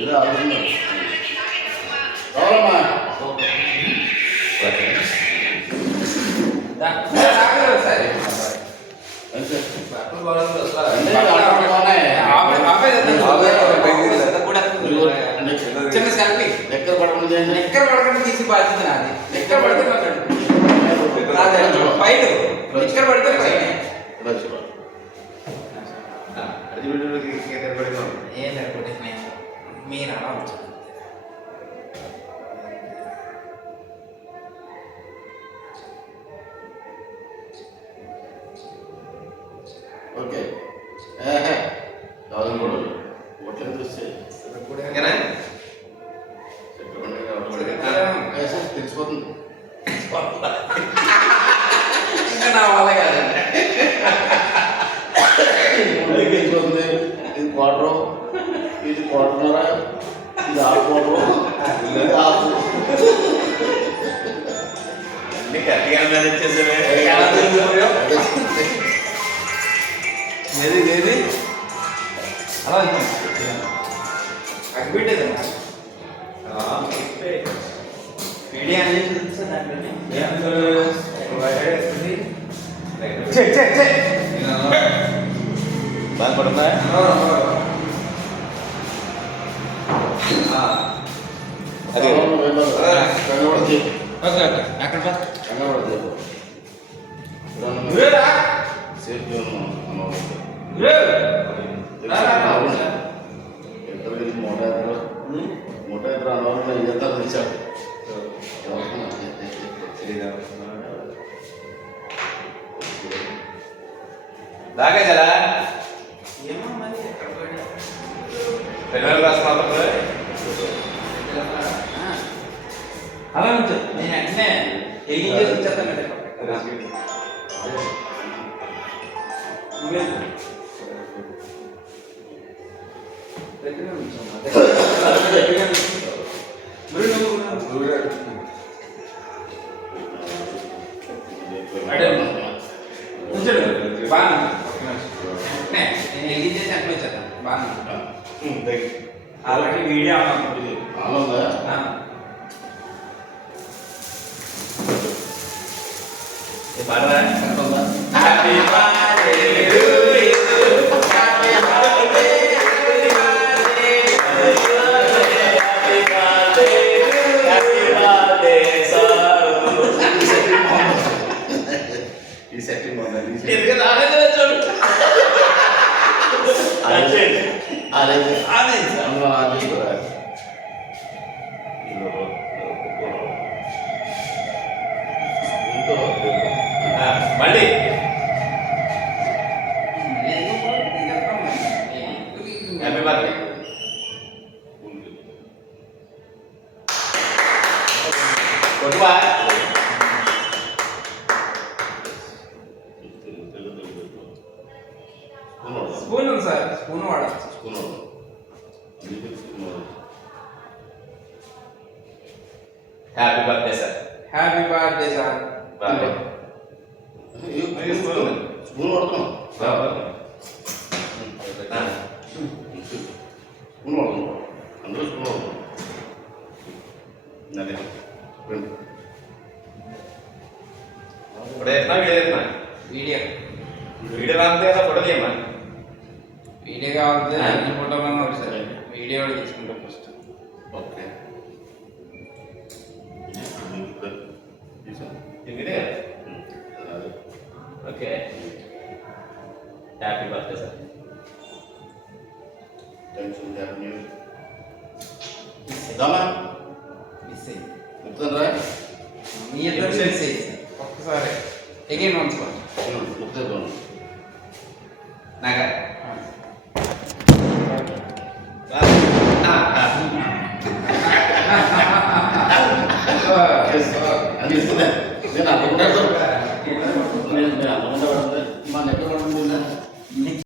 ఏదో ఆలోచన కావాలమ్మా చిన్న సెల్ఫీ ఎక్కడ పడకుండా ఎక్కడ పడకుండా తీసి బాధ్యత నాది. ఎక్కడ పడితే ఫైట్ ఎక్కడ పడితే ఫైట్ ఏం లేకపోతే మీరు అలా వచ్చాను. ఓకే కాదు కూడా ఓట్లేదు చూస్తే తెలిసిపోతుంది ఇంకా నా వల్ల కాదండి. తెలిసిపోతుంది. ఇది క్వార్టరు, ఇది క్వార్టర్నరా, ఇది హాఫ్ క్వార్టరు, ఇది హాఫ్. ఏది ఏది అలా అగ్గిపెట్టేదమ్మా మీడియా అనేది బాధపడుతుందా అదే ఓకే ఓకే అక్కడ సేఫ్టీ మోటా ఎదురు అనవసరం ఇదంతా తెచ్చాడు దాకా చలా ఏమో మరి ఎక్కడ పోయినా పిల్లలు రాస్తున్నారు అలా ఉంటుంది. నేను వెంటనే ఎగిరి చేసి వచ్చేస్తాను. బాగా నేను ఎగిరి చేసి అట్లా వచ్చేస్తాను. బాగా ఆల్రెడీ వీడియో ఆనందా happy birthday to you happy birthday happy birthday happy birthday ఈ సెట్టింగ్ ఉందండి ఎందుకు రాలేదు చూడు అదే మళ్ళీ హ్యాపీ బర్త్డే కొట్టువా స్పూన్ ఉంది సార్. స్పూన్ వాడచ్చు. Happy birthday sir happy birthday sir. Spoon వాడుతున్నాం స్పూన్ వాడుతున్నాం అందరూ స్పూన్ వాడుతున్నాం అదే ఇప్పుడు ఎట్లా వీడియో వీడియో వీడియో రాకపోతే కదా ఫోటో తీయమ్మా వీడియో కావాలి. అన్ని ఫోటోలను ఒకసారి వీడియో కూడా తీసుకుంటాం ఫస్ట్. ఓకే ఇదే okay happy birthday sir thanks happy new దామా మిస్ అయ్యింది. ముక్తంరా మీ ఇద్దరు మిస్ అయ్యింది సార్. ఒక్కసారి ఎగైన్ ఉంచుకోండి. ముక్తం నాగా నేను అనుకుంటాను